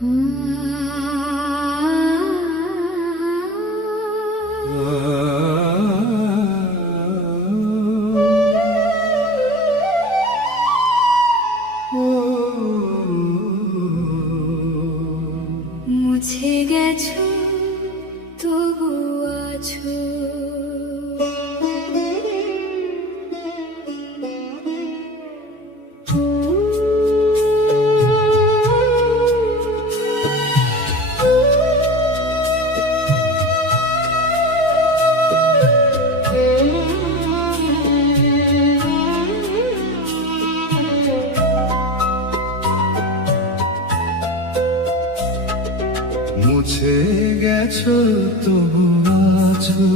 মুছে গেছো তবু আছো, মুছে গেছো তবু আছো,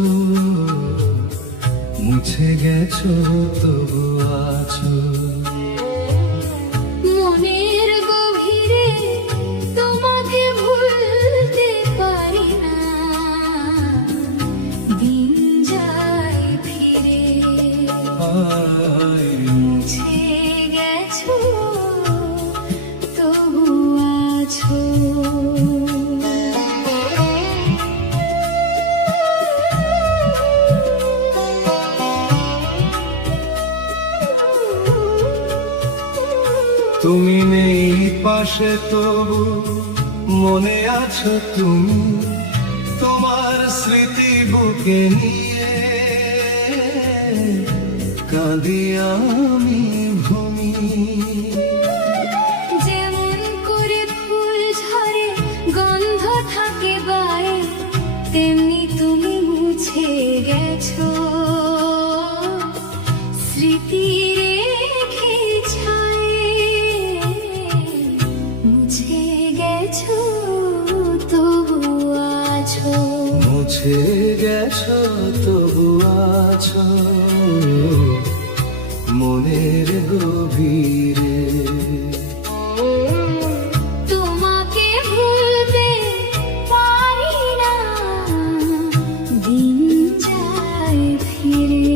মুছে গেছো তবু আছো। মনের গভীরে তোমাকে ভুলতে পারি না, দিন যায় ফিরে। মুছে গেছো তবু আছো। তুমি নেই পাশে তবু মনে আছো তুমি, তোমার স্মৃতি বুকে নিয়ে কাঁদি আমি ভূমি। যেমন করে ফুল ঝরে গন্ধ থাকে গায়ে, তেমনি তুমি মুছে গেছো স্মৃতি রেখে ছায়ে। মুছে গেছো তবু আছো, মুছে গেছো তবু আছো মনের গভীরে। তোমাকে ভুলতে পারি না, দিন যায় ফিরে।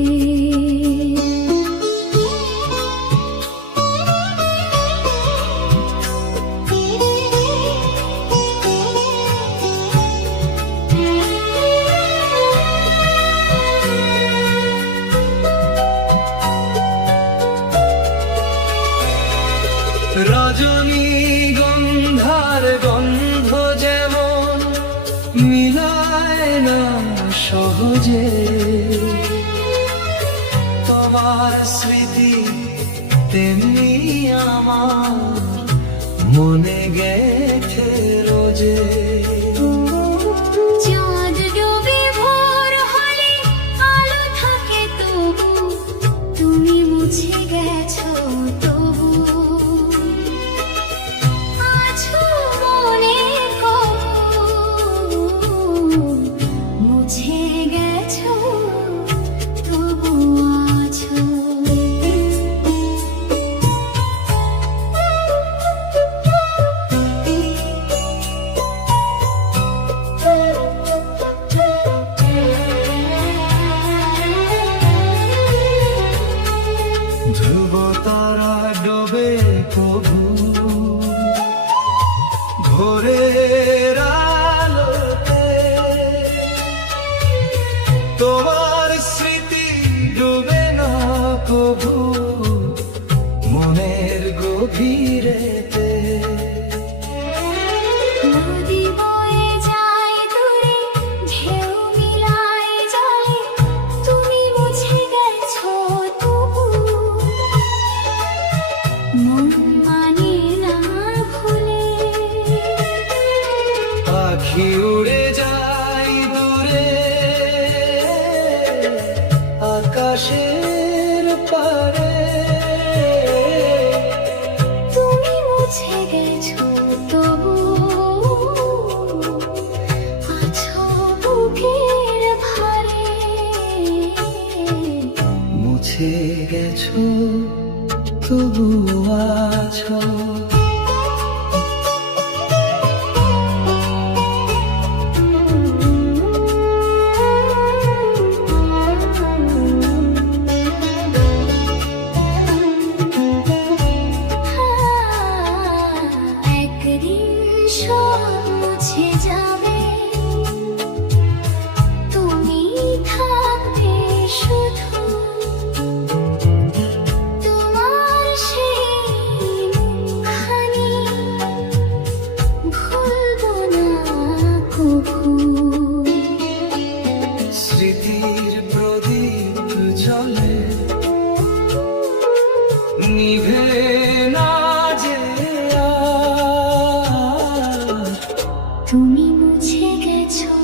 রজনীগন্ধার গন্ধ যেমন মিলায় না সহজে, তোমার স্মৃতি তেমনি আমার মনে গেছে রোজে। চাঁদ ডুবে ভোর হলে আলো থাকে তবু, তুমি মুছে গেছো তবু আছো মনে কবু। মুছে গেছো তবু আছো। ধ্রুব তারা ডোবে কবু ভোরের আলোতে, তোমার স্মৃতি ডুবে না কবু মনের গভীরেতে। নদী বয়ে যায় দূরে, ঢেউ মিলায় জলে, তুমি মুছে গেছো তবু মন মানে না ভুলে। পাখি উড়ে যায় দূরে আকাশের পারে, তুমি মুছে গেছো তবু আছো বুকের ভারে। মুছে গেছো তবু আছো। মুছে যাবে, তুমি থাকবে শুধু তোমার সেই মুখখানি, ভুলবো না কভু। স্মৃতির প্রদীপ জ্বলে নিভে না যে আর। তুমি মুছে গেছো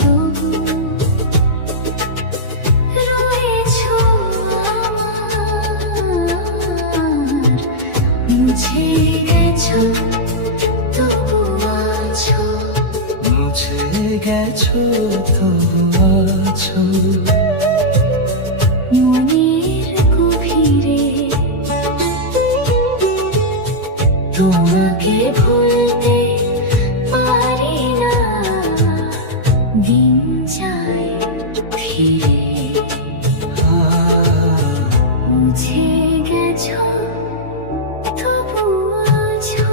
তবু রয়েছো আমার, মুছে গেছো তবু আছো, মুছে গেছো তো আছো মনের গভীরে। তোমাকে ভুলতে পারি না, দিন যায় ফিরে। মুছে গেছো তবু আছো।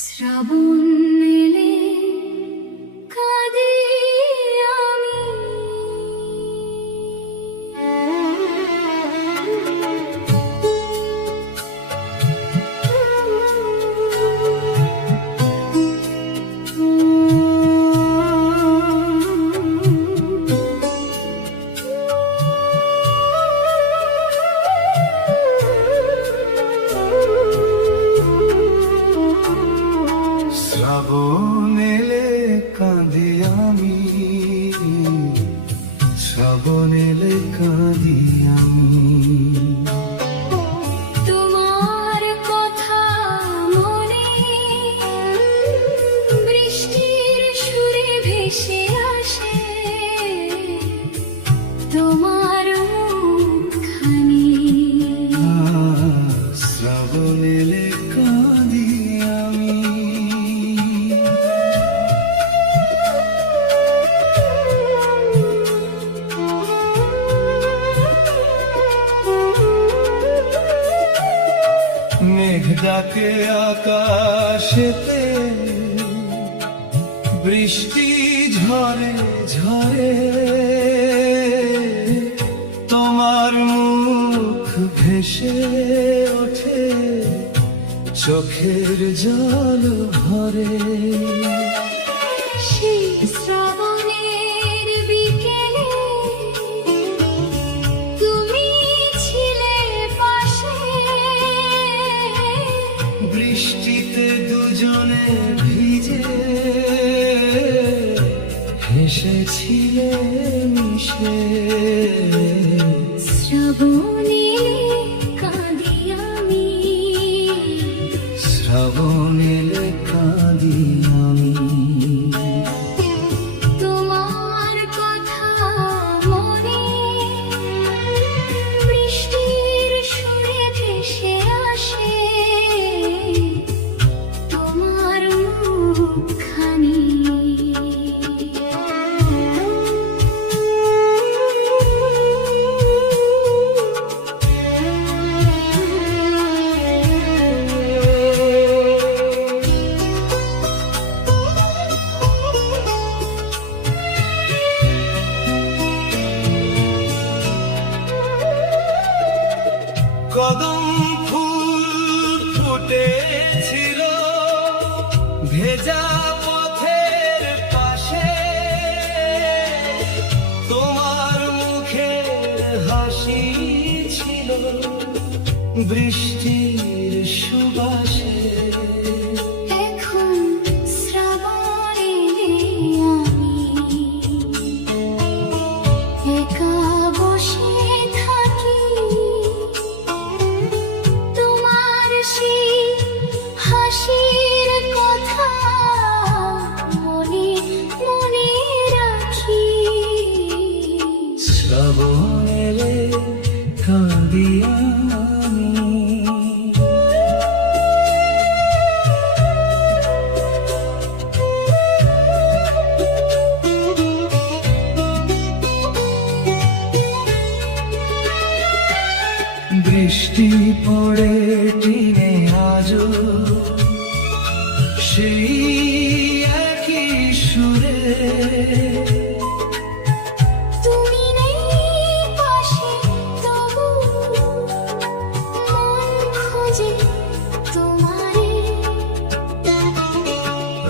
শ্রাবণ এলে কাঁদি আমি, শ্রাবণ এলে কাঁদি আমি, শ্রাবণ এলে কাঁদি আমি। তোমার কথা মনে বৃষ্টির সুরে ভেসে আসে, তোমার মুখখানি শ্রাবণ এলে কাঁদি আমি। মেঘ ডাকে আকাশেতে, বৃষ্টি ঝরে ঝরে, তোমার মুখ ভেসে ওঠে চোখের জল ভরে। সেই শ্রাবণের বিকেলে তুমি ছিলে পাশে, বৃষ্টিতে দুজনে ভিজে হেসেছিলে মিশে। শ্রাবণে কাঁদি আমি, শ্রাবণ এলে কাঁদি আমি। তোমার কথা মনে বৃষ্টির সুরে ভেসে আসে, তোমার মুখখানি কদম ফুল ফুটেছিল ভেজা পথের পাশে, তোমার মুখের হাসি ছিল বৃষ্টির সুবাসে। এখন শ্রাবণে আমি একা বসে থাকি, তোমার সেই হাসির কথা মনে মনে রাখি। শ্রাবণেরে কাঁদি আমি। বৃষ্টি পড়ে টিনে আজো সেই একই সুরে, তুমি নেই পাশে তবু মন খোঁজে তোমারে।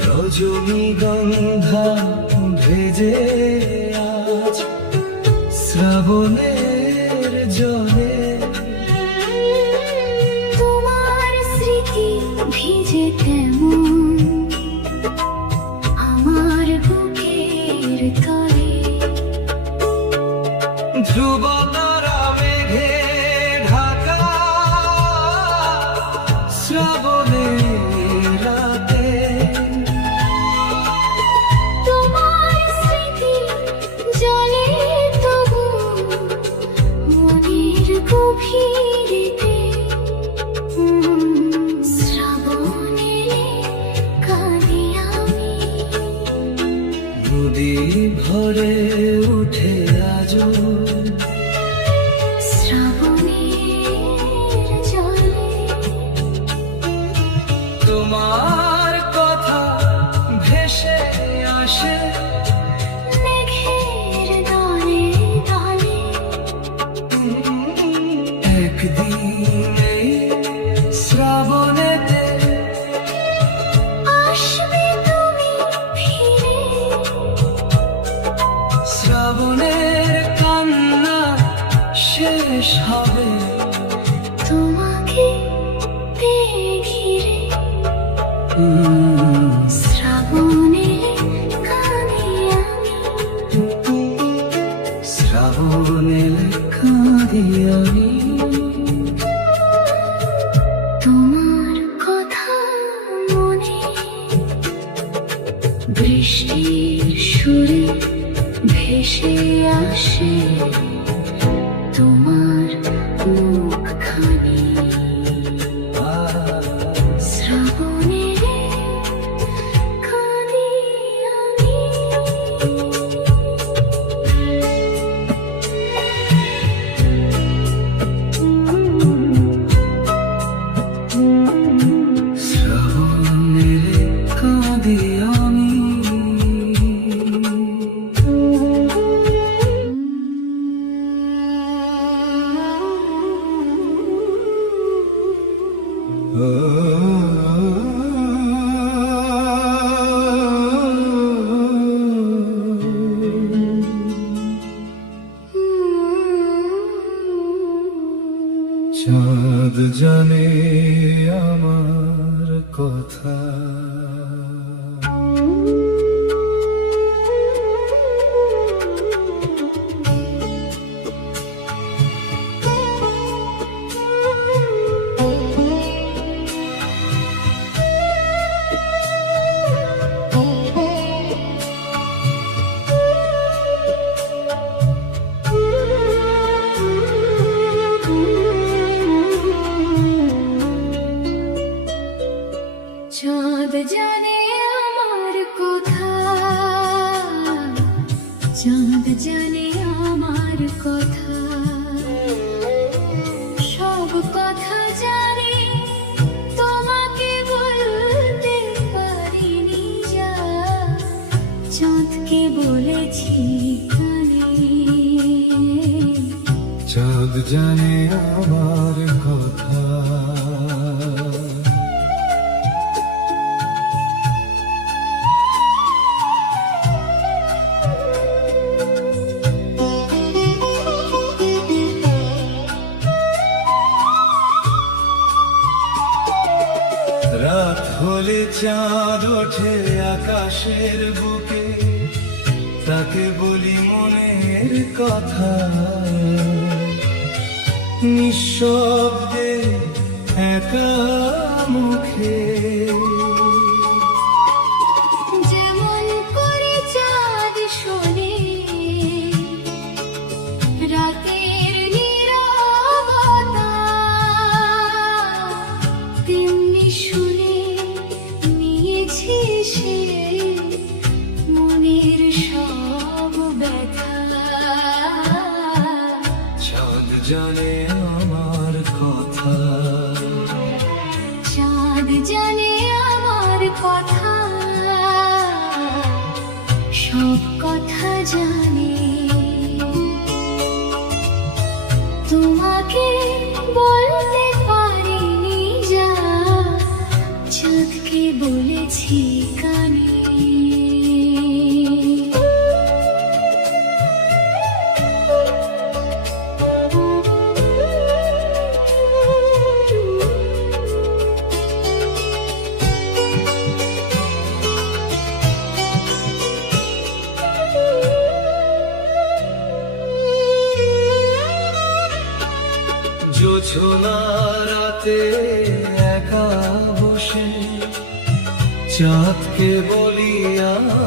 রজনীগন্ধা ভেজে আজ শ্রাবণের জলে, তোমার স্মৃতি ভিজে তেমন আমার বুকের তলে। ধ্রুব তারা মেঘে ঢাকা শ্রাবণের রাতে, তোমার স্মৃতি জলে তবু মনের গভীরেতে। শ্রাবণে কাঁদি আমি। নদী ভরে উঠে আজো শ্রাবণের জলে তোমার কথা ভেসে আসে মেঘের দলে দলে। একদিন এই শ্রাবণেতে আসবে তুমি ফিরে। শ্রাবণের কান্না শেষ হবে তোমাকে পেয়ে ঘিরে। শ্রাবণে কাঁদি আমি। শ্রাবণের কাঁদি আমি। তোমার কথা মনে বৃষ্টির সুরে ভেসে আসে তোমার মুখখানি। শ্রাবণে কাঁদি আমি। শ্রাবণের কাঁদি আমি। চাঁদ জানে আমার কথা, চাঁদ জানে আমার কথা, চাঁদ জানে আমার কথা, সব কথা জানে তোমাকে বলতে পারিনি যা চাঁদকে বলেছি কানে। চাঁদ জানে আমার কথা, রাত হলে চাঁদ ওঠে আকাশের বুকে, তাকে বলি মনের কথা, নিঃশব্দে একা মুখে। যেমন করে চাঁদ শোনে জানে তোমাকে বলতে পারিনি যা চাঁদকে বলেছি কানে জোছনা রাতে একা বসে চাঁদকে বলি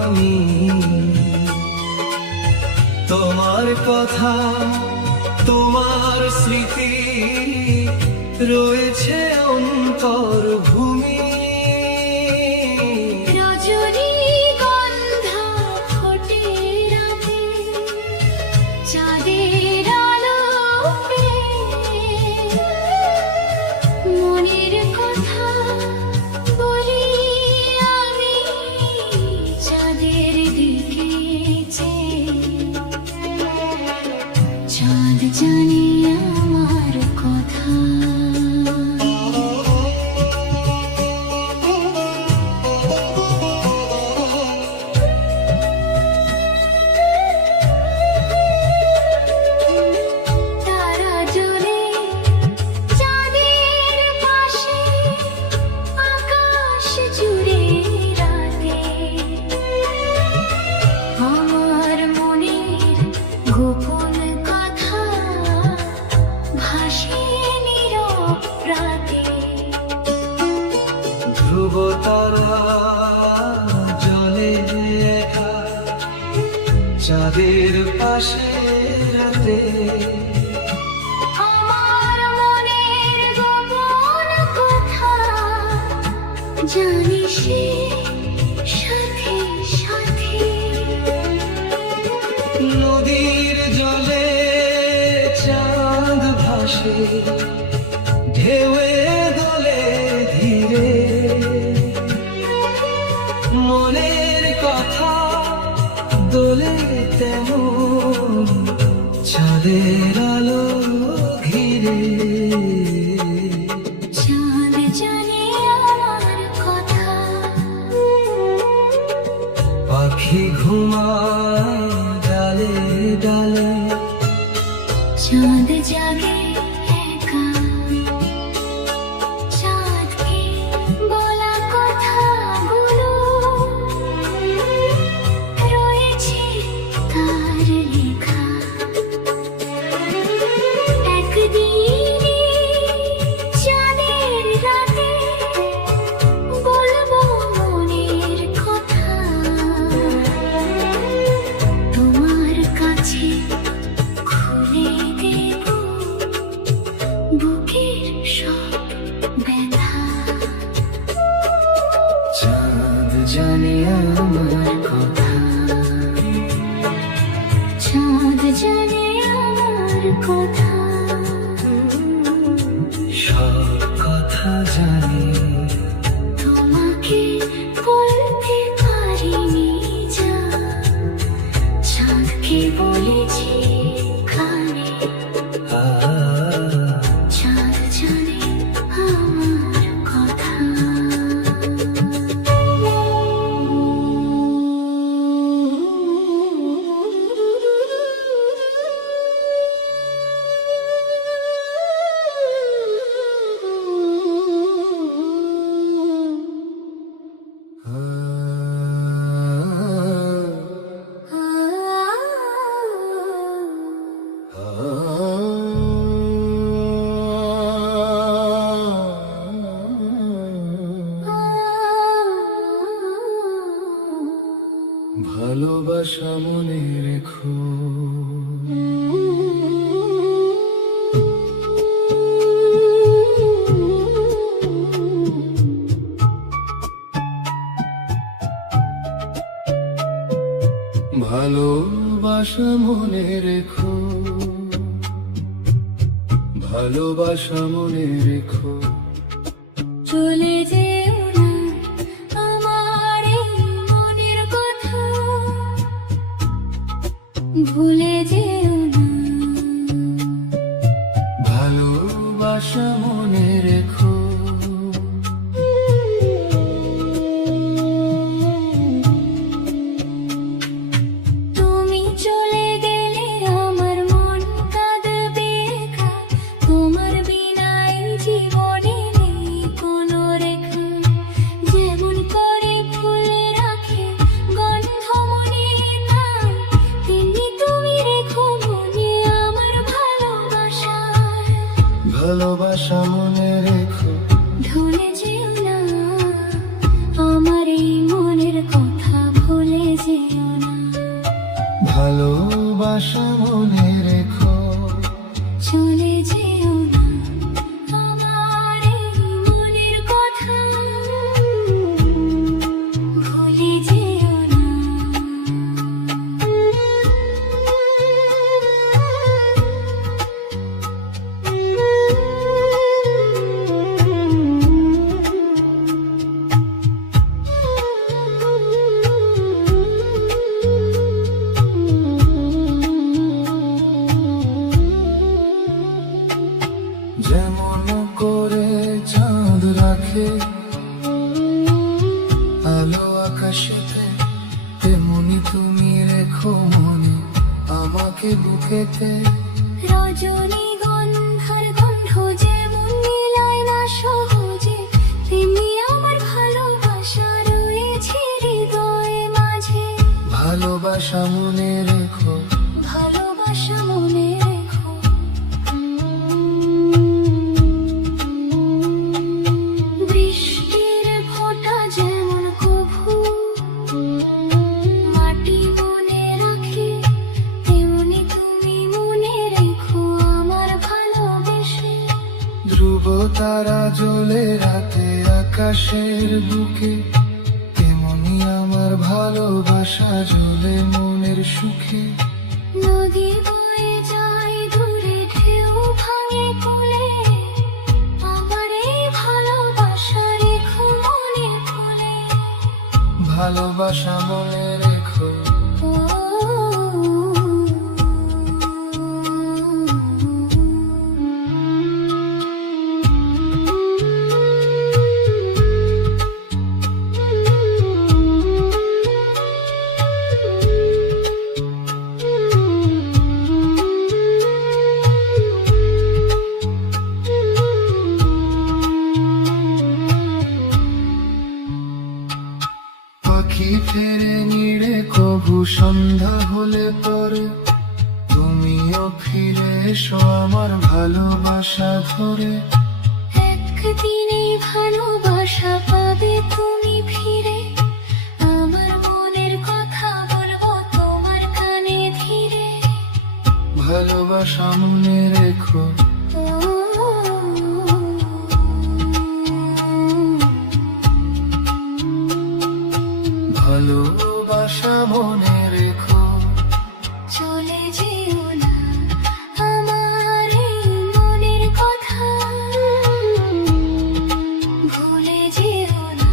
আমি তোমার কথা, তোমার স্মৃতি রয়েছে অন্তর্ভূমি। রজনীগন্ধা ফোটে রাতে চাঁদের আলো পেয়ে মনের কথা বলি আমি চাঁদের দিকে চেয়ে। চাঁদ জানে আমার কথা তারা জ্বলে চাঁদের পাশে আকাশ জুড়ে রাতে আমার মনের গোপন কথা ভাসে নীরব রাতে ধ্রুব তারা জলে একা চাঁদের পাশে রাতে আমার মনের গোপন কথা জানি সে সাথে সাথে নদীর জলে চাঁদ ভাসে ঢেউয়ে দোলে ধীরে মনের কথা দোলে তেমন চাঁদের আলো ঘিরে। চাঁদ জানে আমার কথা পাখি ঘুমায় ডালে ডালে চাঁদ জাগে একা চাঁদকে বলা কথাগুলো রয়েছে তার লেখা। একদিনে চাঁদের রাতে বলবো মনের কথা তোমার কাছে খুলে দেব বুকের সব ব্যথা। চাঁদ জানে আমার কথা, চাঁদ জানে আমার কথা সব কথা জানি তোমাকে বলতে পারিনি যা চাঁদকে বলেছি কানে। চাঁদ জানে আমার কথা ভালোবাসা মনে রেখো ভালোবাসা মনে রেখো, ভালোবাসা মনে রেখো। চলে যেও না আমার এই মনের কথা ভুলে যেও না ভালোবাসা মনে রেখো তুমি চলে গেলে আমার মন কাঁদবে একা তোমার বিনা এই জীবনে নেই কোনো রেখা যেমন করে ফুল রাখে গন্ধ মনে তাই তেমনি তুমি রেখো মনে আমার ভালোবাসায় ভালোবাসা মনে রেখো ভুলে যেও না আমার এই মনের কথা ভুলে যেও না ভালোবাসা মনে রেখো চলে যেও না আমার এই মনের কথা ভুলে যেও না যেমন করে চাঁদ রাখে আলো আকাশেতে তেমনি তুমি রেখো মনে আমাকে বুকেতে রজনীগন্ধার গন্ধ যেমন মিলায় না সহজে তেমনি আমার ভালোবাসা রয়েছে হৃদয়ে মাঝে ভালোবাসা মনে রেখো ভালোবাসা মনে রেখো বৃষ্টির ফোঁটা যেমন কভু মাটি মনে রাখে তেমনি তুমি মনে রেখো আমার ভালোবেসে ধ্রুব তারা জ্বলে রাতে আকাশের বুকে তেমনি আমার ভালোবাসা জ্বলে মনের সুখে নদী বয়ে যায় দূরে ঢেউ ভাঙে কোলে আমার এই ভালোবাসা রেখো মনে ভুলে ভালোবাসা মনে রেখো ও পাখি ফেরে নিড়ে কভু সন্ধ্যা হলে পরে তুমিও ফিরে এসো আমার ভালোবাসা ধরে একদিনে ভালোবাসা পাবে তুমি ফিরে আমার মনের কথা বলবো তোমার কানে ধীরে ভালোবাসা মনে রেখো ও ভালোবাসা মনে রেখো চলে যেও না আমার এই মনের কথা ভুলে যেও না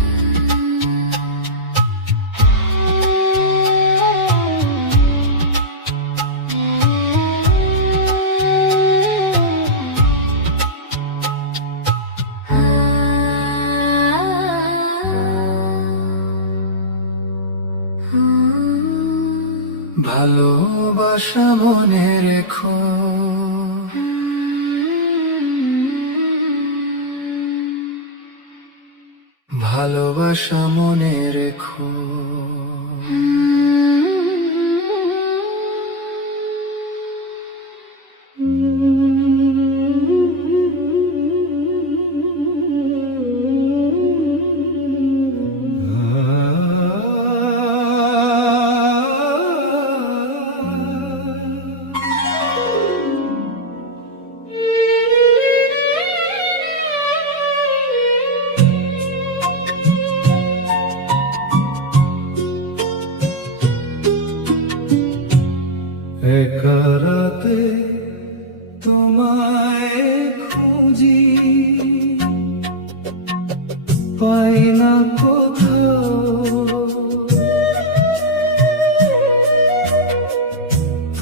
ভালোবাসা মনে রেখো ভালোবাসা মনে রেখো একা রাতে তোমায় খুঁজি পাই না কোথাও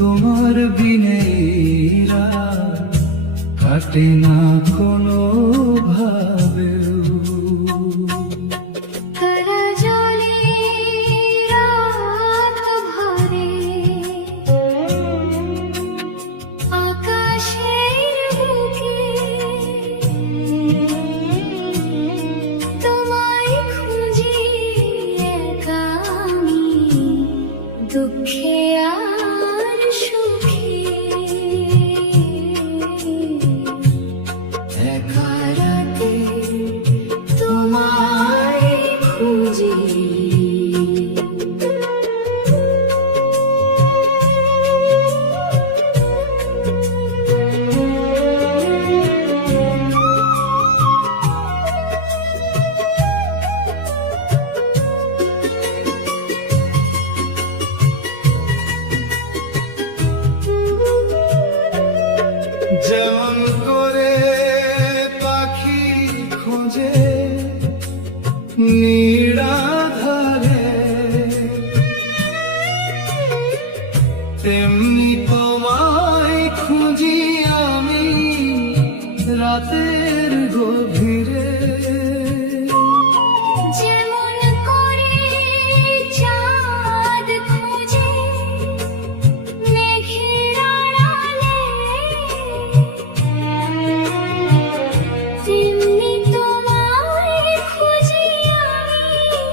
তোমার বিনে রাত কাটে না কোনো ভাবেও। তারা জ্বলে রাত ভরে আকাশের বুকে, তোমায় খুঁজি একা আমি দুঃখে আর সুখে। একা রাতে তোমায় খুঁজি। যেমন করে পাখি খোঁজে নিরাধারে, তেমনি তোমায় খুঁজি আমি রাতের গভীরে। যেমন করে চাঁদ খুঁজে মেঘের আড়ালে, তেমনি তোমায় খুঁজি আমি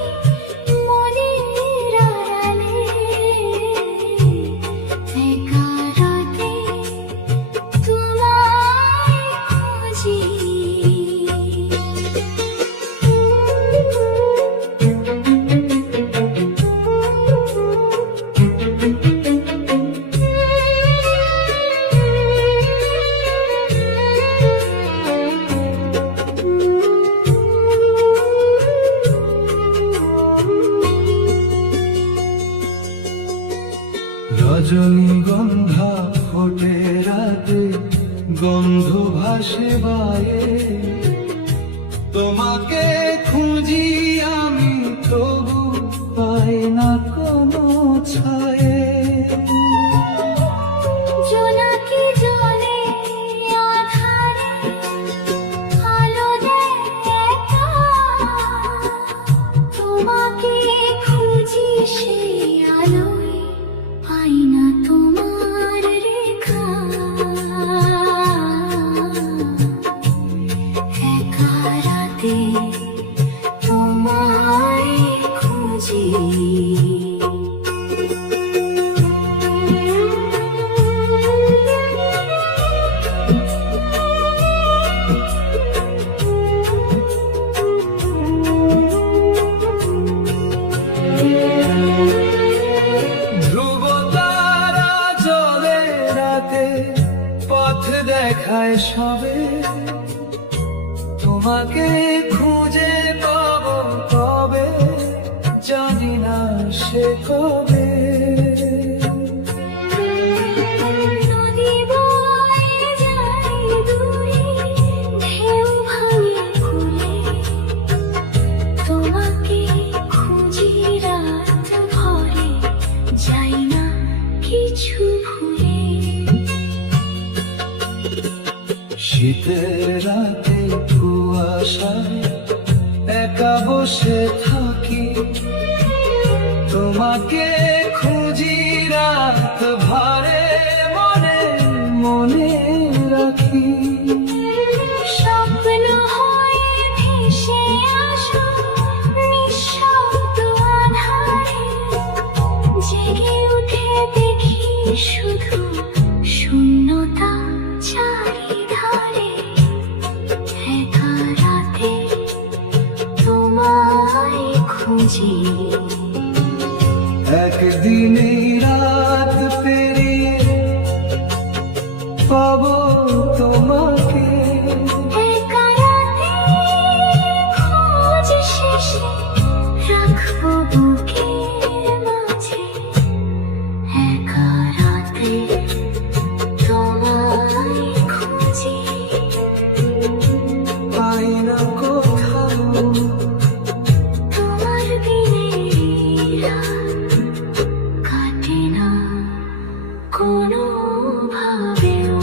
মনের আড়ালে। একা রাতে তোমায় খুঁজি। রজনীগন্ধা ফোটে রাতে, গন্ধ ভাসে বায়ে, তোমাকে খুঁজি আমি তবু পাই না কোনো ছায়ে। জোনাকি জ্বলে আধারে আলো দেয় একা, তোমাকে খুঁজি সেই আলোয় পাই না তোমার রেখা। একা রাতে তোমায় খুঁজি। ধ্রুব তারা জ্বলে রাতে, পথ দেখায় সবে, তোমাকে খুঁজে পাবো কবে, জানি না সে কবে। নদী বয়ে যায় দূরে, ঢেউ ভাঙে কূলে, তোমাকে খুঁজি রাত ভরে, যাই না কিছু ভুলে। শীতের রাতে কুয়াশায় একা বসে থাকি, তোমাকে খুঁজি রাত ভরে, মনে মনে রাখি। স্বপ্ন হয়ে ভেসে আসো নিঃশব্দ আধারে, জেগে উঠে দেখি শুধু শূন্যতা চারিধারে। একা রাতে তোমায় খুঁজি। একদিনে রাত পেরিয়ে পাবো তোমাকে, একা রাতে খোঁজ শেষে রাখবো বুকের মাঝে। একা রাতে তোমায় খুঁজি। পাই না কোথাও তোমার বিনে রাত কাটে। কোনো ভাবেও।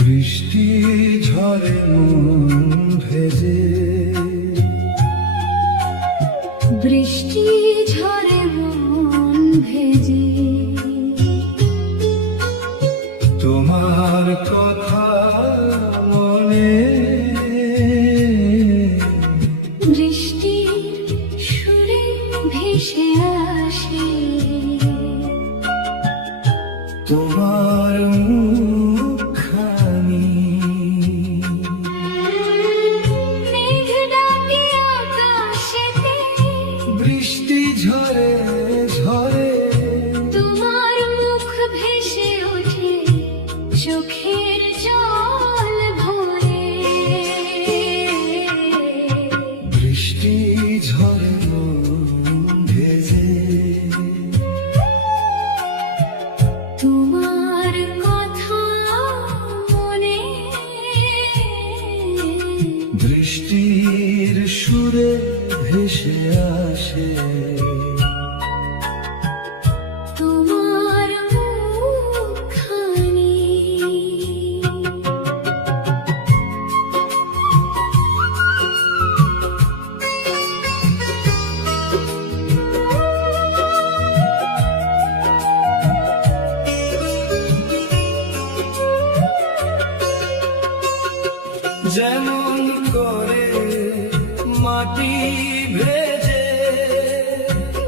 বৃষ্টি ঝরে মন ভেজে, বৃষ্টি ঝরে মন ভেজে, তোমার কথা মনে বৃষ্টির সুরে ভেসে আসে, তোমার মুখখানি মেঘ ডাকে আকাশেতে, বৃষ্টি ঝরে ঝরে, তোমার মুখ ভেসে ওঠে চোখের জল ভরে। বৃষ্টি ঝরে মন ভেজে, তোমার কথা মনে বৃষ্টির সুরে ভেসে আসে, তোমার মুখখানি। যেমন করে মাটি ভেজে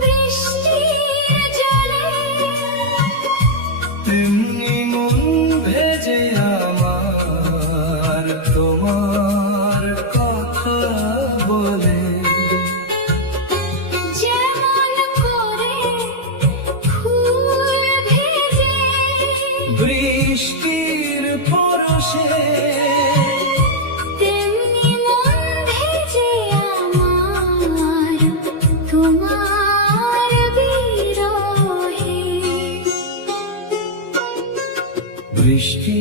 বৃষ্টির জলে তেমনি মন ভেজে আমার, তোমার কথা বলে। যেমন করে ফুল ভেজে বৃষ্টির পরশে তেমনি মন ভেজে আমার, তোমার বিরহে। বৃষ্টি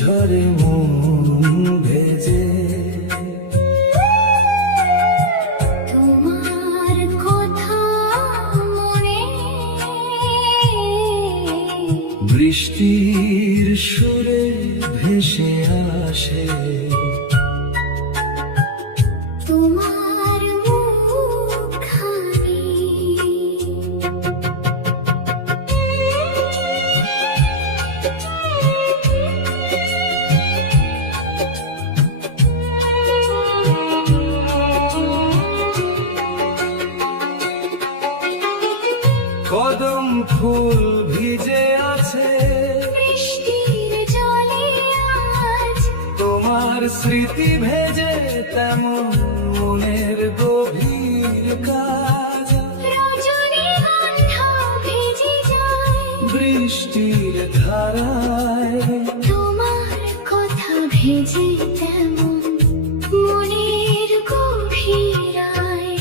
ঝরে মন ভেজে, তোমার কথা মনে বৃষ্টির সুরে ভেসে আসে, তোমার মুখখানি। কদম ফুল ভিজে আছে বৃষ্টির জলে আজ তোমার স্মৃতি ভেজে, তেমন মনের গভীর কাজ। রজনীগন্ধা ভেজে যায় বৃষ্টির ধারায় তোমার কথা ভেজে, তেমন মনের গভীরায়।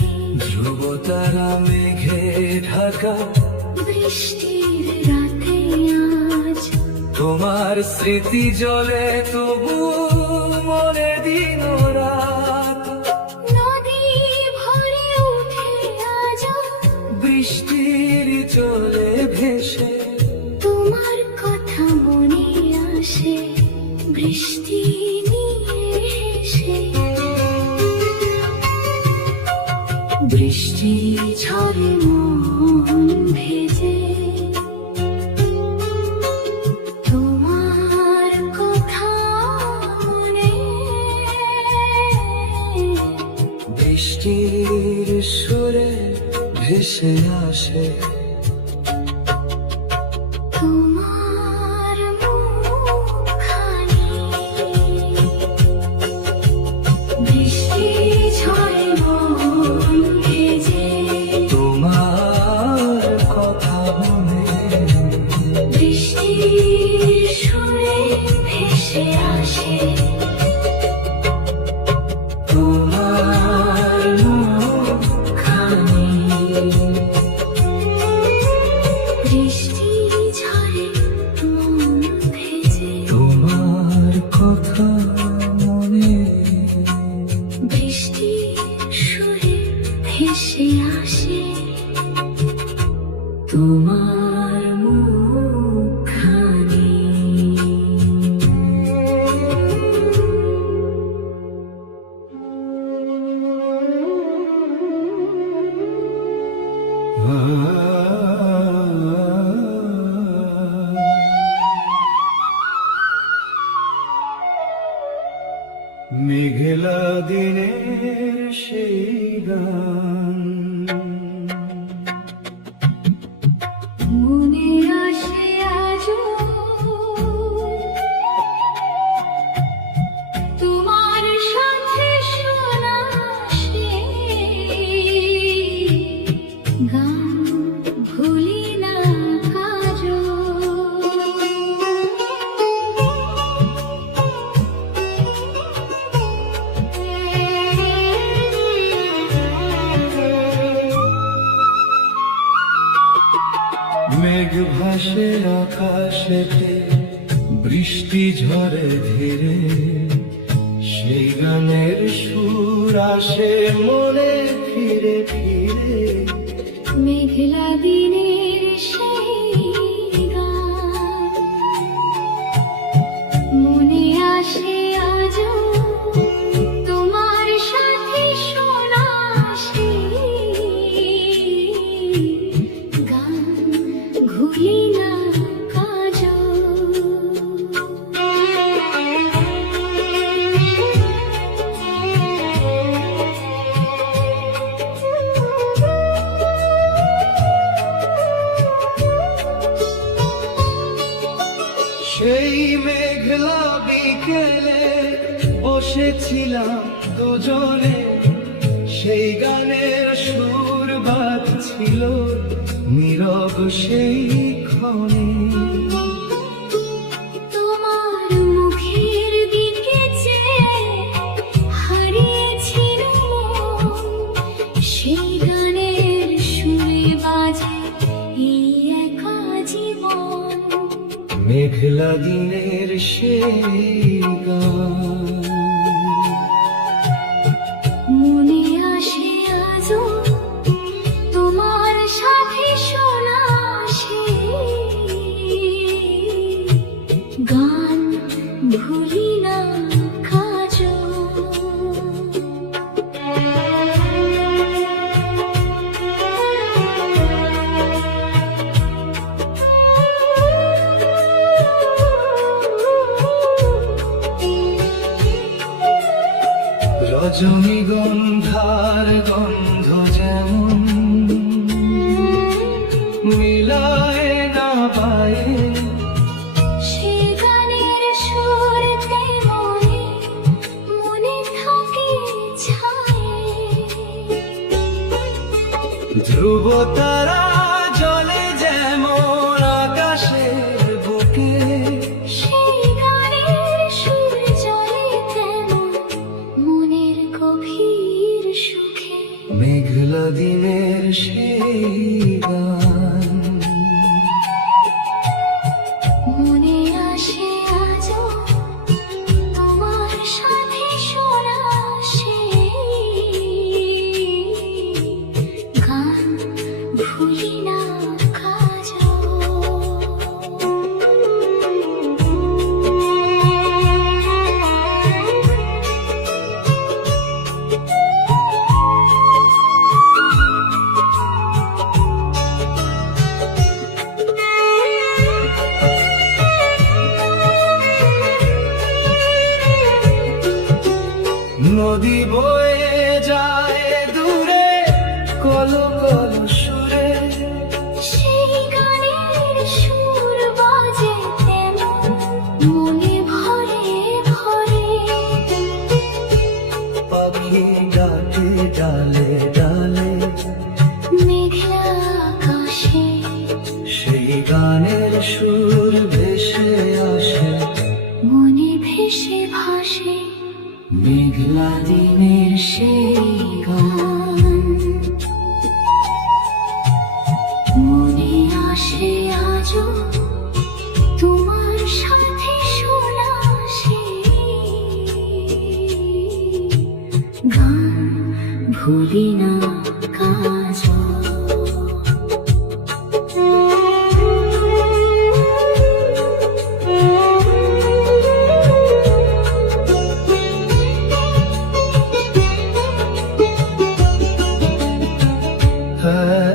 ধ্রুব তারা মেঘে ঢাকা বৃষ্টির রাতে আজ তোমার স্মৃতি জলে তবু মনে দিন রাত। নদী ভরে উঠে আজ বৃষ্টির চলে ভেসে, তোমার কথা মনে আসে বৃষ্টি নিয়ে এসে। বৃষ্টি ঝরে মন ভেজে, তোমার কথা মনে বৃষ্টির সুরে ভেসে আসে, তোমার মুখখানি। মেঘলা দিনের সেই গান মনে আসে আজও তোমার সাথে শোনা সেই গান ভুলি না আজও। মেঘ ভাসে আকাশেতে বৃষ্টি ঝরে ধীরে সেই গানের সুর আসে মনে ফিরে ফিরে মেঘলা দিনের সেই গান মনে আসে আজও তোমার সাথে শোনা সেই গান ভুলি না আজও। সেই মেঘলা বিকেলে বসেছিলাম দুজনে সেই গানের সুর বাজছিল নীরব সেই ক্ষণে তোমার মুখের দিকে চেয়ে হারিয়েছিল মন সেই গানের সুরে বাজে এই একা জীবন। মেঘলা দিনের সেই গান মনে আসে আজও তোমার সাথে শোনা সেই গান ভুলি না আজও। রজনীগন্ধার গন্ধ যেমন মিলায় না পায়ে সে গানের সুর তেমনি মনে থাকে ছায়ে ধ্রুব তারা জলে যেমন আকাশের বুকে সেই গানের সুর জলে তেমন মনের গভীর সুখে। মেঘলা দিনের সেই গান মনে আসে আজও তোমার সাথে শোনা সেই গান ভুলি না আজও। নদী বয়ে যায় দূরে কলো কলো সুরে সেই গানের সুর বাজে তেমন মনে ভরে ভরে। পাখি ডাকে ডালে ডালে মেঘলা আকাশে সেই গানের সুর ভেসে আসে মনে ভেসে ভাসে মেঘলা দিনের সেই গান মনে আসে আজও তোমার সাথে শোনা সেই গান ভুলি না আজও। হ্যাঁ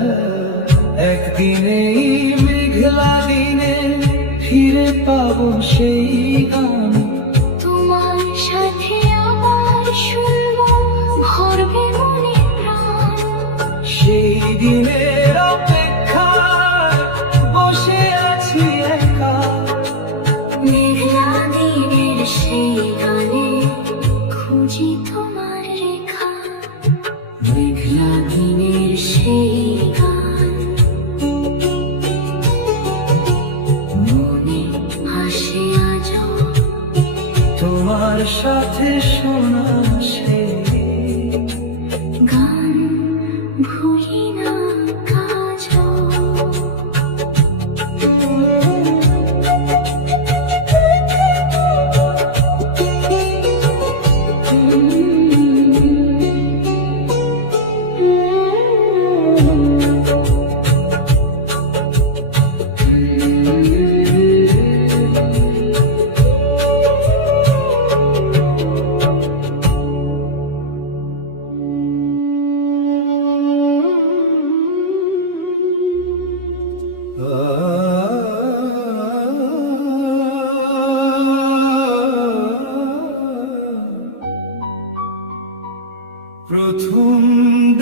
প্রথম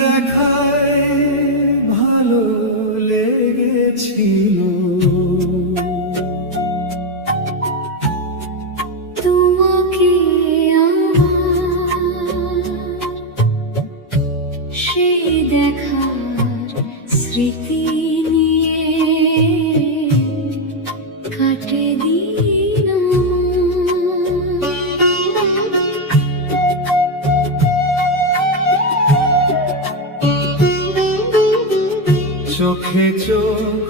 দেখায় ভালো লেগেছিল, তোমাকে আমার সেই দেখার স্মৃতি নিয়ে কাটে দিন চোখে চোখ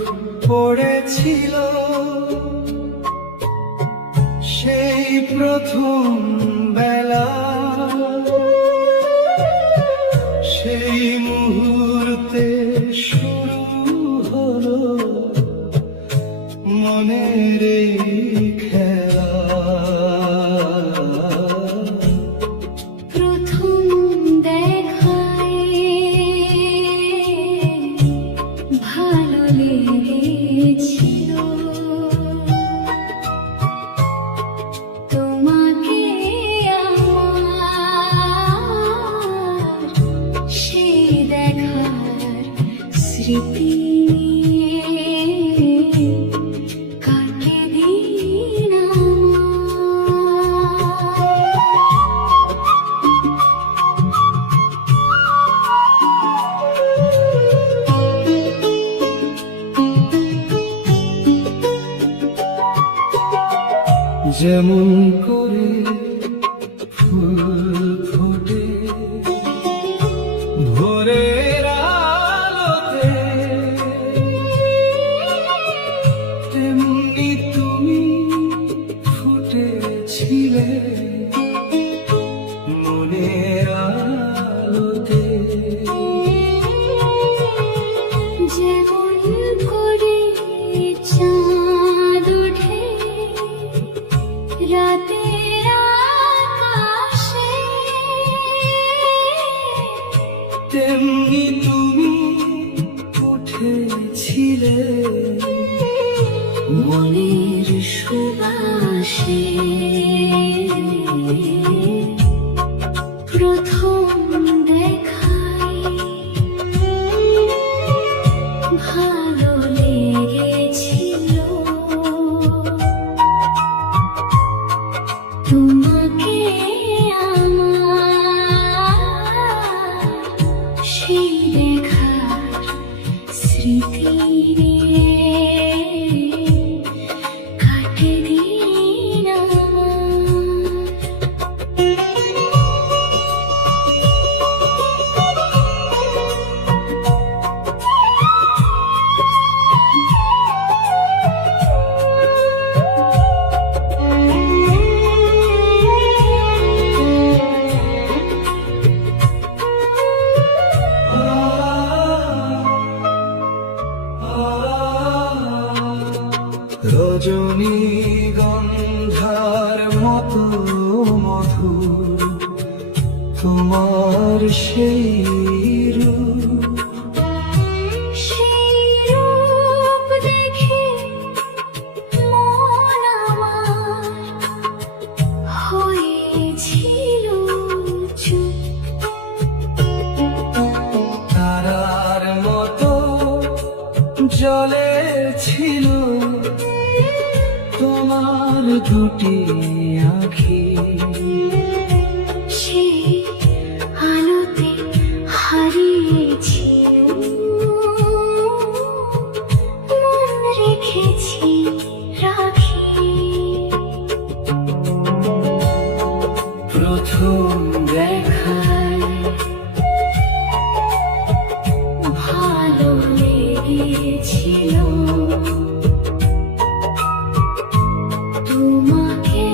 পড়েছিল সেই প্রথম বেলা, সেই মুহূর্তে শুরু হলো মনের এই খেলা। প্রথম দেখায় ভালো লেগেছিল, তোমাকে আমার সেই দেখার স্মৃতি নিয়ে কাটে দিন যেমন করে ফুল ফোটে ভোরের আলোতে, তেমনি তুমি ফুটেছিলে মনের আলোতে। যেমন করে চাঁদ ওঠে রাতের আকাশে, তেমনি তুমি উঠেছিলে মনের সুবাসে। প্রথম দেখায় ভালো লেগেছিল, তোমাকে আমার সেই দেখার স্মৃতি নিয়ে কাটে দিন রজনীগন্ধার মতো মধুর তোমার সেই রূপ, সেই রূপ দেখে মন আমার হয়েছিল চুপ। তারার মতো জ্বলেছিল তোমার দুটি আঁখি, সেই আলোতে হারিয়েছি মন রেখেছি রাখি। প্রথম দেখায় ভালো লেগেছিল, তোমাকে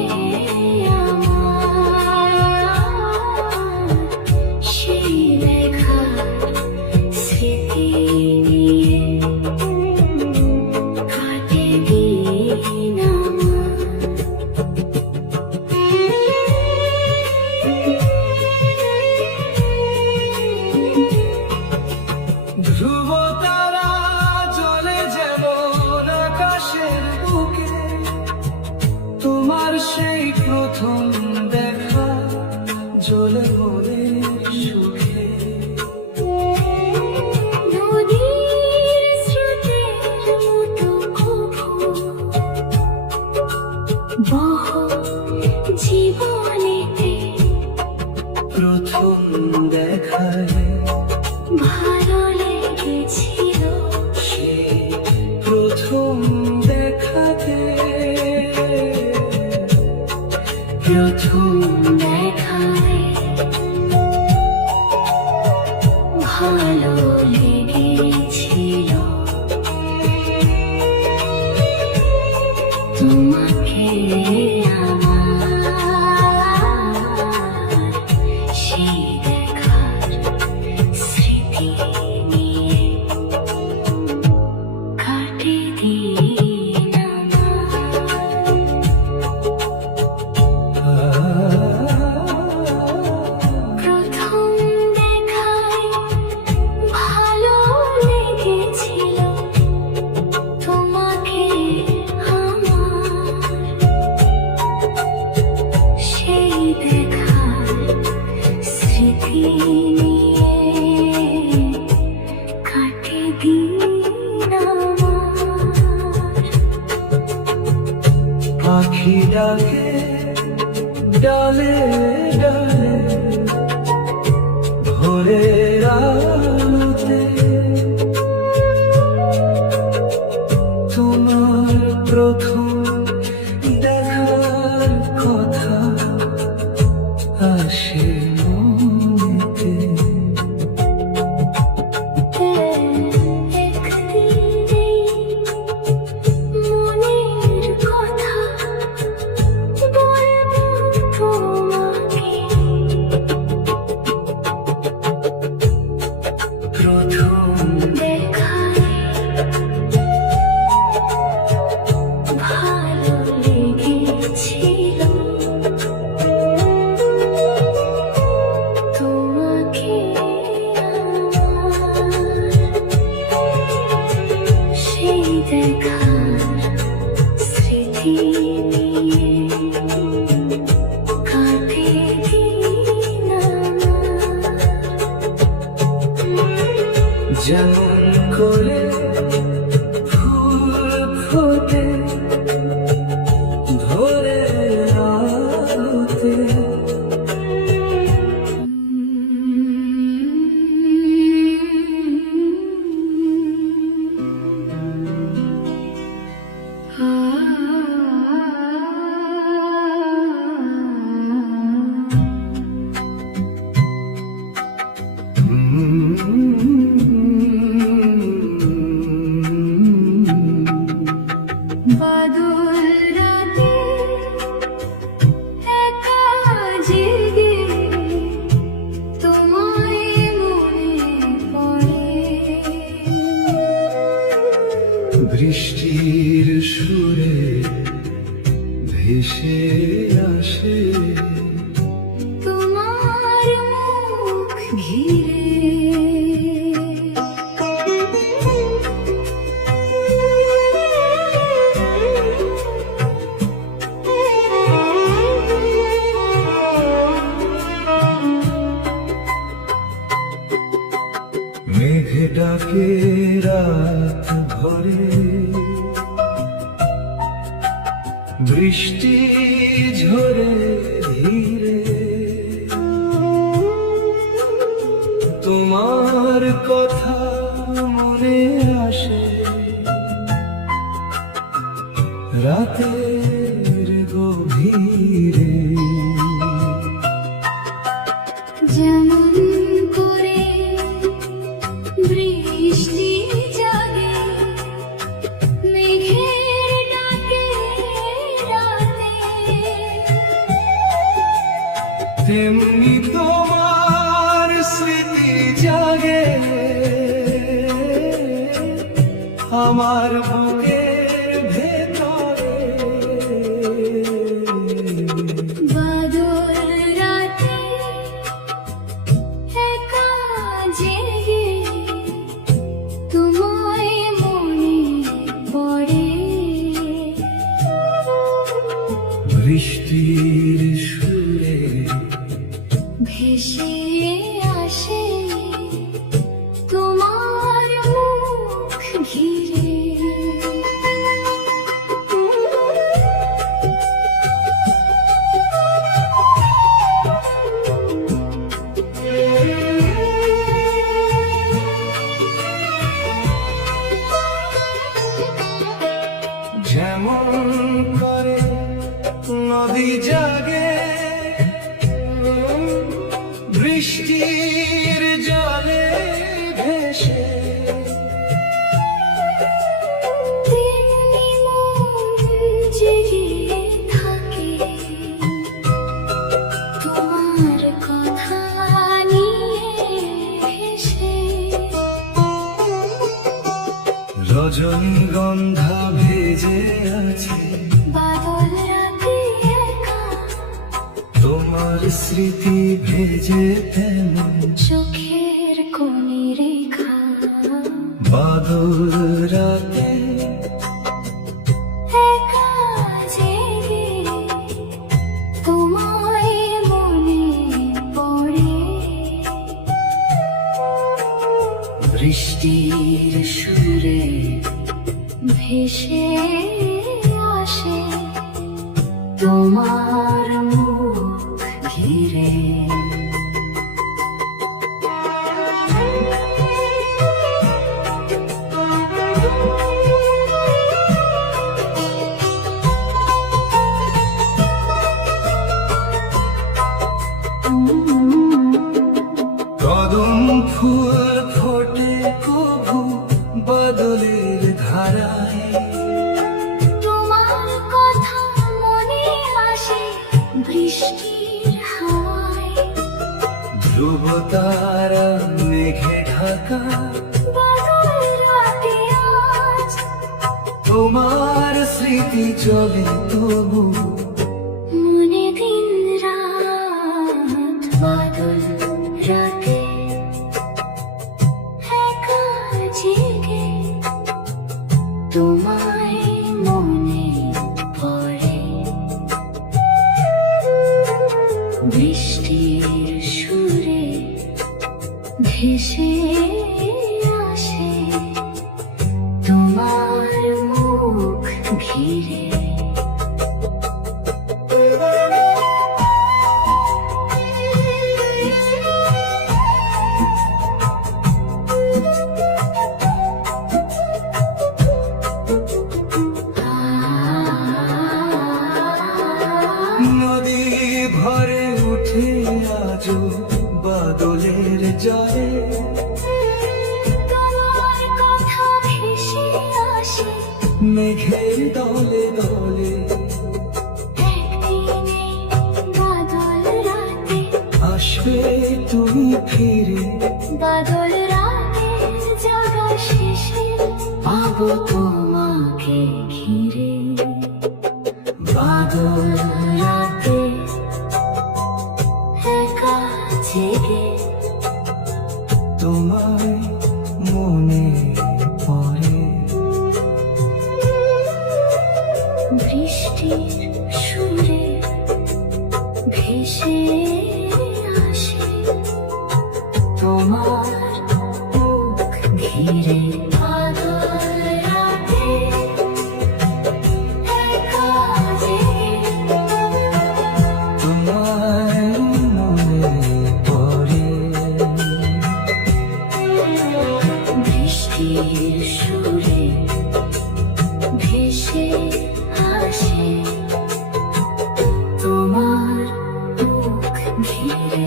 দেখায় ভালো লেগেছিল সেই প্রথম দেখাতে, প্রথম দেখায় ভালো লেগেছিল তোমাকে আমার সেই দেখার স্মৃতি নিয়ে কাটে দিন প্রথম দেখায় ভালো লেগেছিল তোমাকে আমার সেই দেখার স্মৃতি নিয়ে কাটে দিন আমার পাখি ডাকে ডালে ডালে ভোরের আলোতে, তোমার প্রথম দেখার কথা আসে মনেতে। মনের কথা বলবো তোমাকে প্রথম দেখায় ভালো লেগেছিল তোমাকে আমার সেই দেখার স্মৃতি নিয়ে কাটে দিন আমার যেমন করে ফুল ফোটে ভোরের আলোতে, বাদল রাতে একা জেগে তোমায় মনে পড়ে বৃষ্টির সুরে ভেসে আসে তোমার মুখ ঘিরে মেঘ ডাকে রাত ভরে, বৃষ্টি ঝরে ধীরে, তোমার কথা মনে আসে রাতের গভীরে। যেমন করে বৃষ্টি জাগে মেঘের ডাকে রাতে তেমনি তোমার স্মৃতি জাগে আমার বুকের ভেতরে। বাদল রাতে একা জেগে তোমায় মনে পড়ে বৃষ্টির সুরে ভেসে আসে তোমার মুখ ঘিরে বৃষ্টির জলে ভেসে তেমনি মন জেগে থাকে তোমার কথা নিয়ে ভেসে। রজনীগন্ধা ভেজে আছে বাদল রাতে একা তোমার স্মৃতি ভেজে তেমন চোখের কোণে রেখা। বাদল রাতে একা জেগে তোমায় মনে পড়ে। বৃষ্টির সুরে ভেসে আসে তোমার মুখ ঘিরে। কদম ফুল ফোটে কভু বাদলের ধারায় তোমার কথা মনে আসে বৃষ্টির হাওয়ায়। ধ্রুব তারা মেঘে ঢাকা বাদল রাতে আজ তোমার স্মৃতি চলে তবু মনে দিন রাত। বাদল রাতে একা জেগে তোমায় মনে পড়ে। বৃষ্টির সুরে ভেসে আসে তোমার মুখ ঘিরে। নদী ভরে উঠে আজো বাদলের জলে তোমার কথা ভেসে আসে মেঘের দলে দলে একদিনে বাদল রাতে। আসবে তুমি ফিরে বাদল রাতে জাগা শেষে পাবো তোমাকে ঘিরে। বাদল রাতে একা জেগে তোমায় মনে পড়ে। বৃষ্টির সুরে ভেসে আসে তোমার মুখ ঘিরে। বাদল রাতে একা জেগে তোমায় মনে পড়ে। বৃষ্টির সুরে ভেসে আসে তোমার মুখ ঘিরে।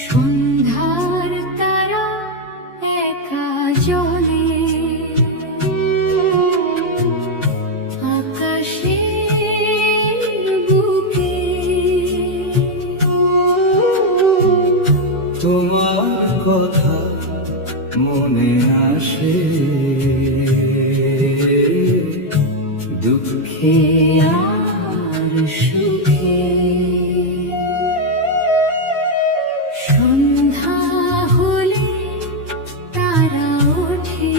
সন্ধ্যার তারা একা জ্বলে আকাশের বুকে। তোমার কথা মনে আসে দুঃখে আর সুখে। সন্ধ্যা হলে তারা ওঠে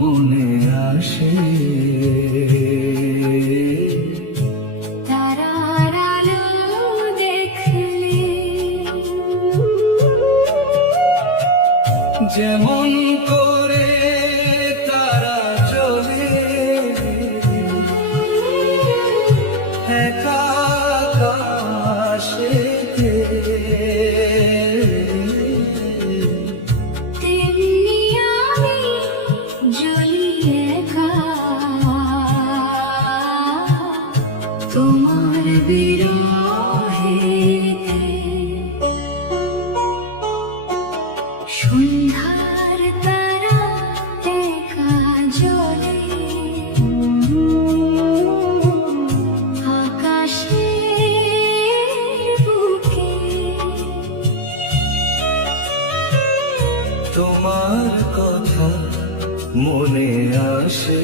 মনে আসে। তারার আলো দেখলে যেমন করে তারা চলে একা আকাশেতে, তেমনি আমি জ্বলি একা তোমার বিরহেতে। সন্ধ্যার তারা একা জ্বলে আকাশের বুকে। তোমার কথা মনে আসে।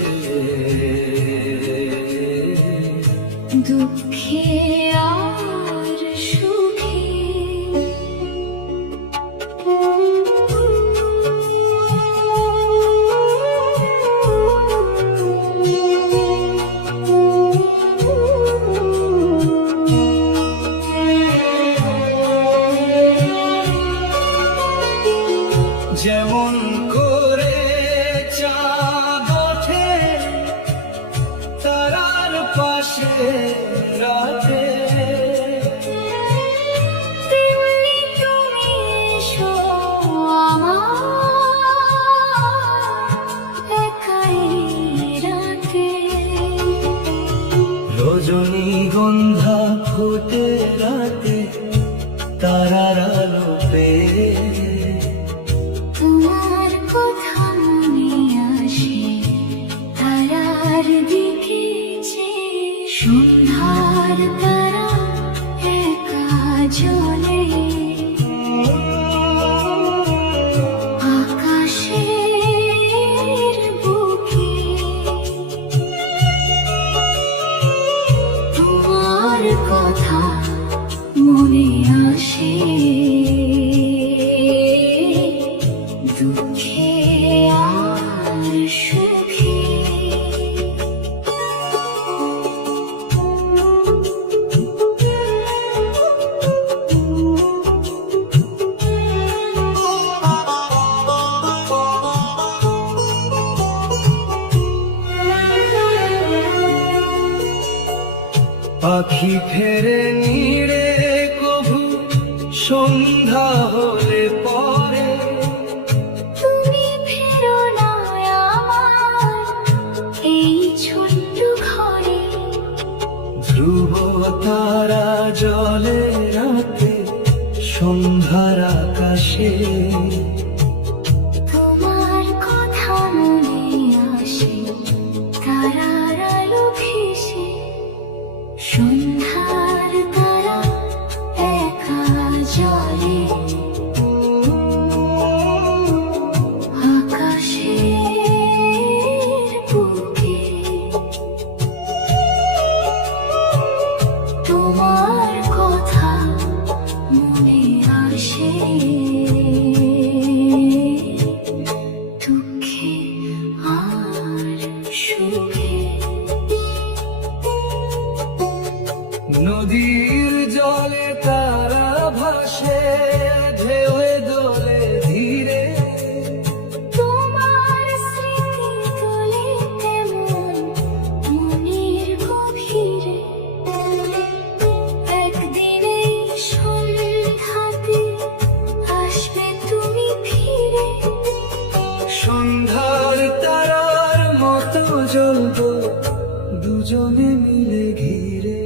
দুঃখে আর সুখে যেমন করে চাঁদ ওঠে তারার পাশে রাতে, তেমনি তুমি এসো আমার একাই রাতে। রজনীগন্ধা ফোটে রাতে তারার আলো পেয়ে, তোমার কথা মনে আসে তারার দিকে চেয়ে। সন্ধ্যার তারা একা জ্বলে আকাশের বুকে। তোমার কথা মনে আসে দুঃখে আর সুখে। পাখি ফেরে নিড়ে কভু সন্ধ্যা হলে পরে, তুমি ফেরো না আমার এই ছোট্ট ঘরে। ধ্রুব তারা জলে রাতে সন্ধ্যার আকাশে, তোমার কথা মনে আসে তারার আলো ভেসে। সন্ধ্যার তারা একা জ্বলে আকাশের বুকে। তোমার কথা মনে আসে দুঃখে আর সুখে। নদীর জলে তারা ভাসে ঢেউয়ে দোলে ধীরে, তোমার স্মৃতি তোলে তেমন মনের গভীরে। একদিন এই সন্ধ্যাতে আসবে তুমি ফিরে। সন্ধ্যার তারার মতো জ্বলবো দুজনে মিলে ঘিরে।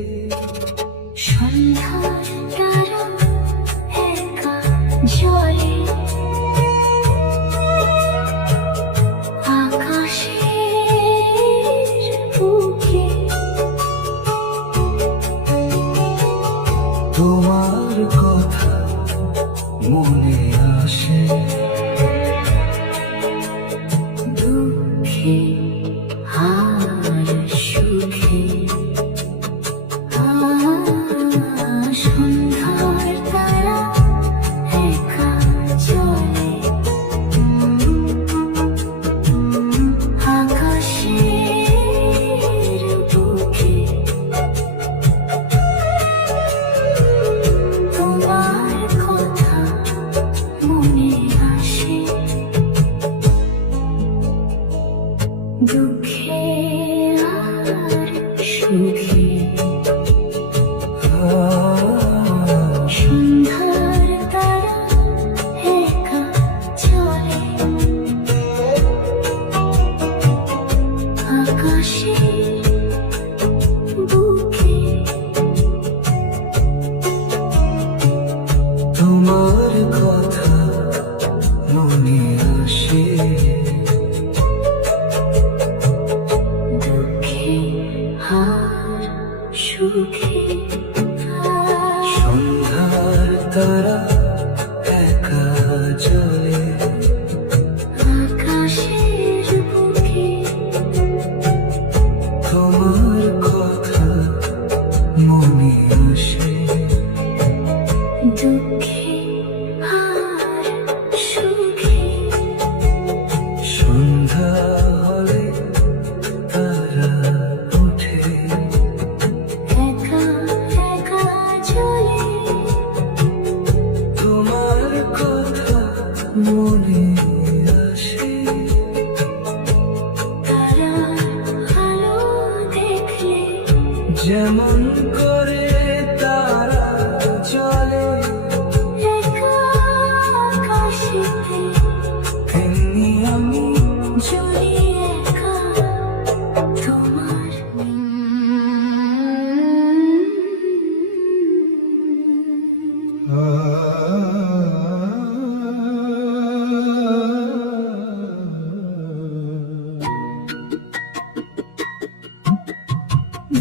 সন্ধ্যার তারা একা জ্বলে আকাশের বুকে। তোমার কথা মনে আসে দুঃখে আর সুখে। সন্ধ্যার তারা একা জ্বলে সন্ধ্যার তারা একা চলে আকাশের বুকে। তোমার কথা মনে আসে, দুঃখে আর সুখে। সন্ধ্যার তারা একা জ্বলে আকাশের বুকে। তোমার কথা মনে আসে, দুঃখে আর সুখে। সন্ধ্যা হলে তারা ওঠে একা একা চলে তোমার কথা মনে আসে। তারার আলো দেখলে যেমন করে তারা চলে একা আকাশেতে তেমনি আমি চলি একা তোমার।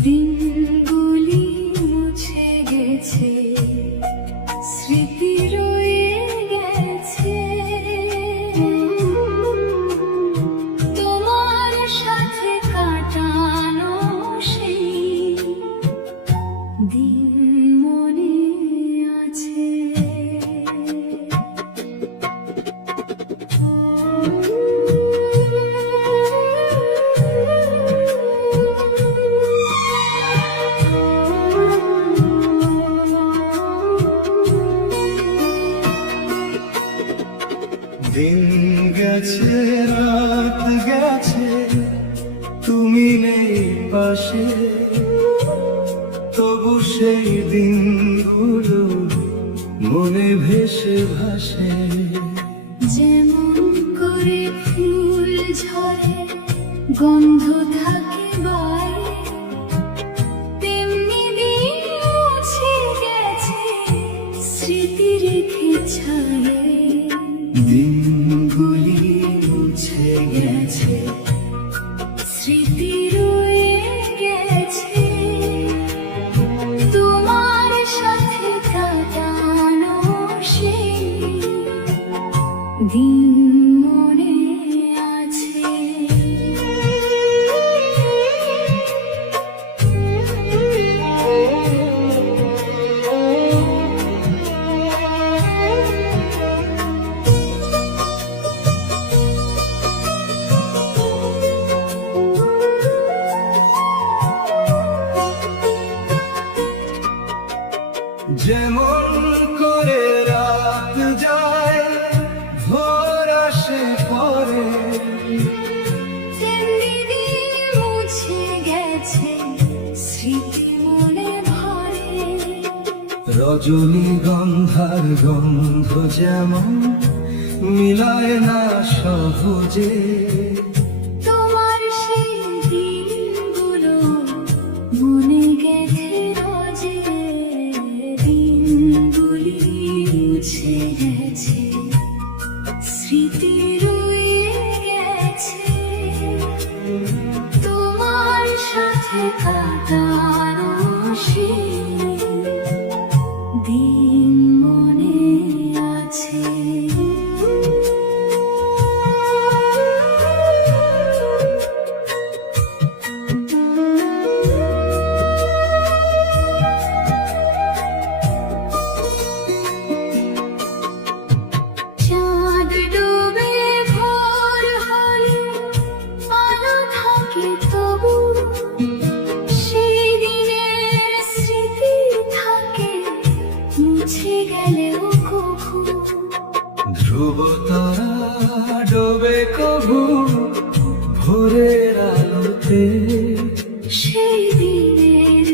দিনগুলি মুছে গেছে, স্মৃতি রয়ে গেছে তোমার সাথে কাটানো সেই দিন মনে আছে। দিন গেছে রাত গেছে তুমি নেই পাশে, তবু সেই দিনগুলো মনে ভেসে ভাসে। যেমন করে ফুল ঝরে গন্ধ থাকে বাইরে, তেমনি দিন মুছে গেছে স্মৃতি রেখে ছায়ে। দিনগুলি মুছে গেছে স্মৃতি রয়ে গেছে তোমার সাথে কাটানো সেই দিন মনে আছে। যেমন করে রাত যায় ভোর আসে পরে, তেমনি দিন মুছে গেছে স্মৃতি মনে ভরে। রজনীগন্ধার গন্ধ যেমন মিলায় না সহজে, তোমার সেই দিনগুলো মনে গেছে রোজে। দিনগুলি মুছে গেছে স্মৃতি রয়ে গেছে তোমার সাথে কাটানো সেই দিন মনে আছে। চাঁদ ডুবে ভোর হলে আলো থাকে তবু, সেই দিনের স্মৃতি থাকে মুছে গেলেও কভু। ধ্রুব তারা ডোবে কবু ভোরের আলোতে, সেই দিনের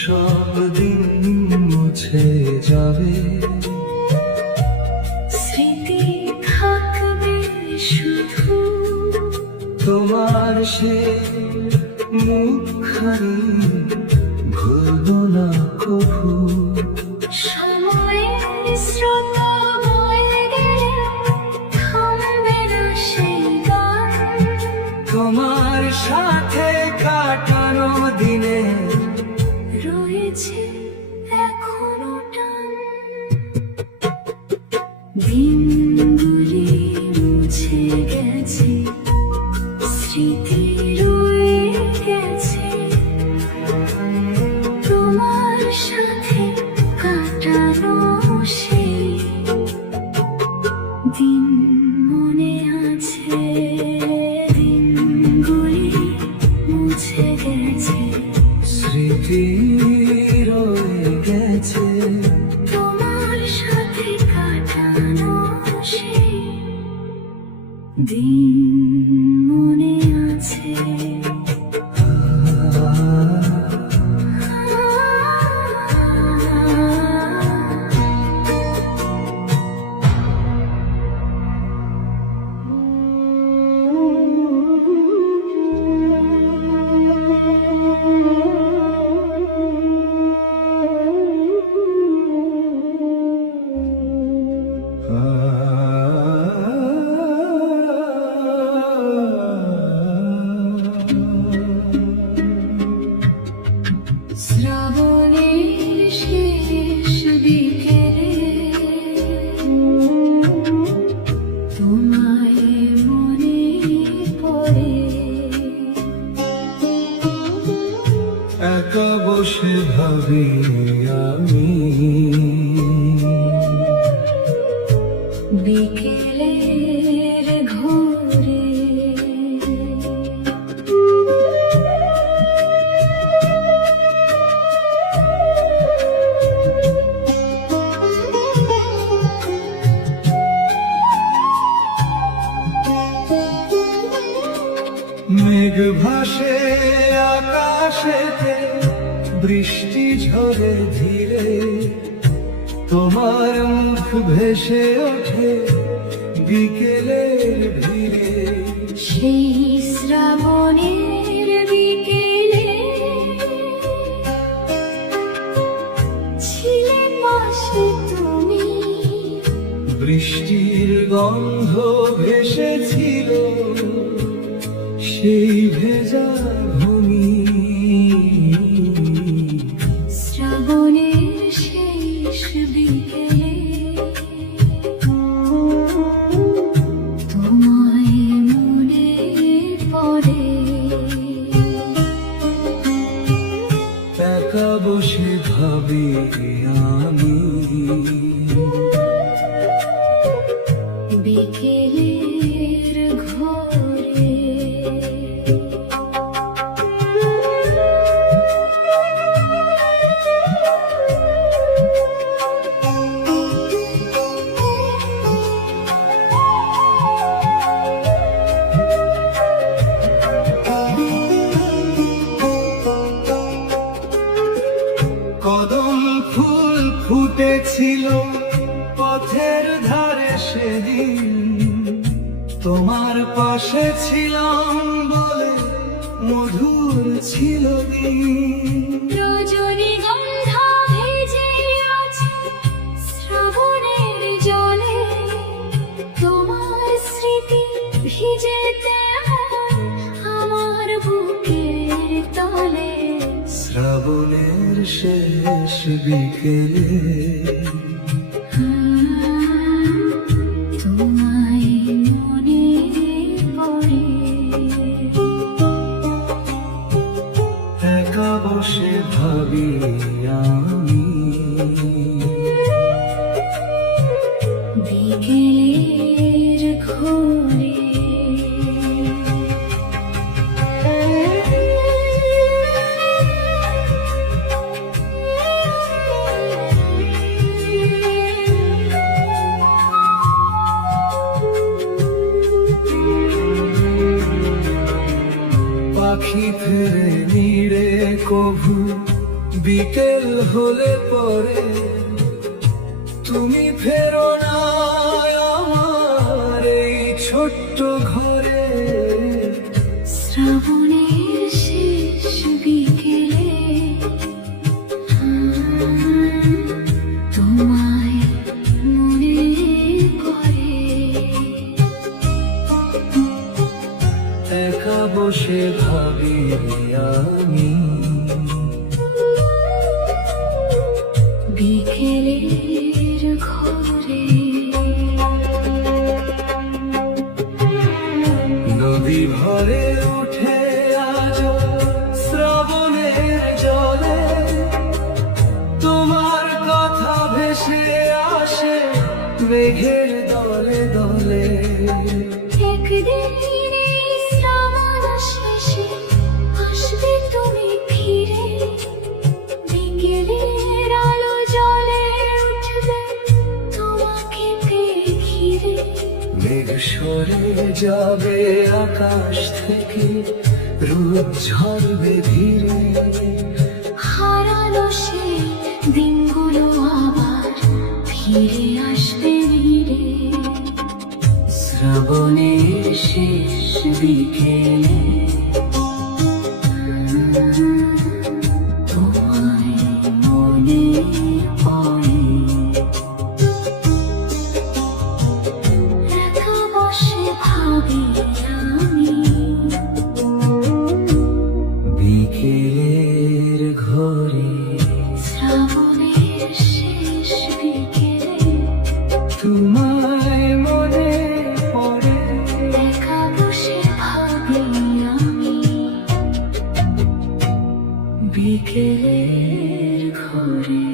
সব দিন মুছে যাবে, স্মৃতি থাকবে শুধু তোমার সে মুখখানি ভুলবো না কভু। সময়ের স্রোত বয়ে গেলে থামবে না সেই গান, তোমার সাথে কাটানো দিনে রয়েছে এখনো টান। দিনগুলি মুছে গেছে, স্মৃতি রয়ে গেছে, তোমার সাথে কাটানো সেই দিন মনে আছে। দিনগুলি মুছে গেছে, স্মৃতি রয়ে গেছে, তোমার সাথে কাটানো সেই দিন মনে আছে। শ্রাবণের শেষ বিকেলে তোমায় মনে পড়ে, একা বসে ভাবি আমি বিকেলের ঘোরে। মেঘ ভাসে আকাশেতে, বৃষ্টি ঝরে ধীরে, তোমার মুখ ভেসে ওঠে বিকেলের ভিড়ে। সেই শ্রাবণের বিকেলে ছিলে পাশে তুমি, বৃষ্টির গন্ধ ভেসেছিল সেই ভেজা ভূমি। শ্রাবণের শেষ বিকেলে তোমায় মনে পড়ে, একা বসে ভাবি আমি বিকেলের ঘোরে। কদম ফুল ফুটেছিল পথের ধারে সেদিন, তোমার পাশে ছিলাম বলে মধুর ছিল দিন। রজনীগন্ধা ভেজে আছে শ্রাবণের জলে, তোমার স্মৃতি ভিজে তেমন আমার বুকের তলে। শ্রাবণের শেষ বিকেলে তোমায় মনে পড়ে, একা বসে ভাবি আমি বিকেলের ঘোরে। পাখি ফেরে নিড়ে কভু বিকেল হলে পরে তুমি ফেরো না আমার এই ছোট্ট ঘরে। শ্রাবণের শেষ বিকেলে তোমায় মনে করে। একা বসে ভাবি আমি বিকেলের ঘরে। নদী ভরে উঠে আজ শ্রাবণের জলে, তোমার কথা ভেসে আসে মেঘের দলে দলে। একদিন এই শ্রাবণ শেষে আসবে তুমি ফিরে, বিকেলের আলো জ্বলে উঠবে তোমাকে পেয়ে ঘিরে। মেঘ সরে যাবে আকাশ থেকে, রোদ ঝরবে ধীরে। হারানো সেই দিনগুলো আবার ফিরে আসবে ধীরে। শ্রাবণের শেষ বিকেলে তোমায় মনে পড়ে। একা বসে ভাবি আমি বিকেলের ঘরে। শ্রাবণের শেষ বিকেলে তোমায় মনে পড়ে। একা বসে ভাবি আমি বিকেলের ঘরে।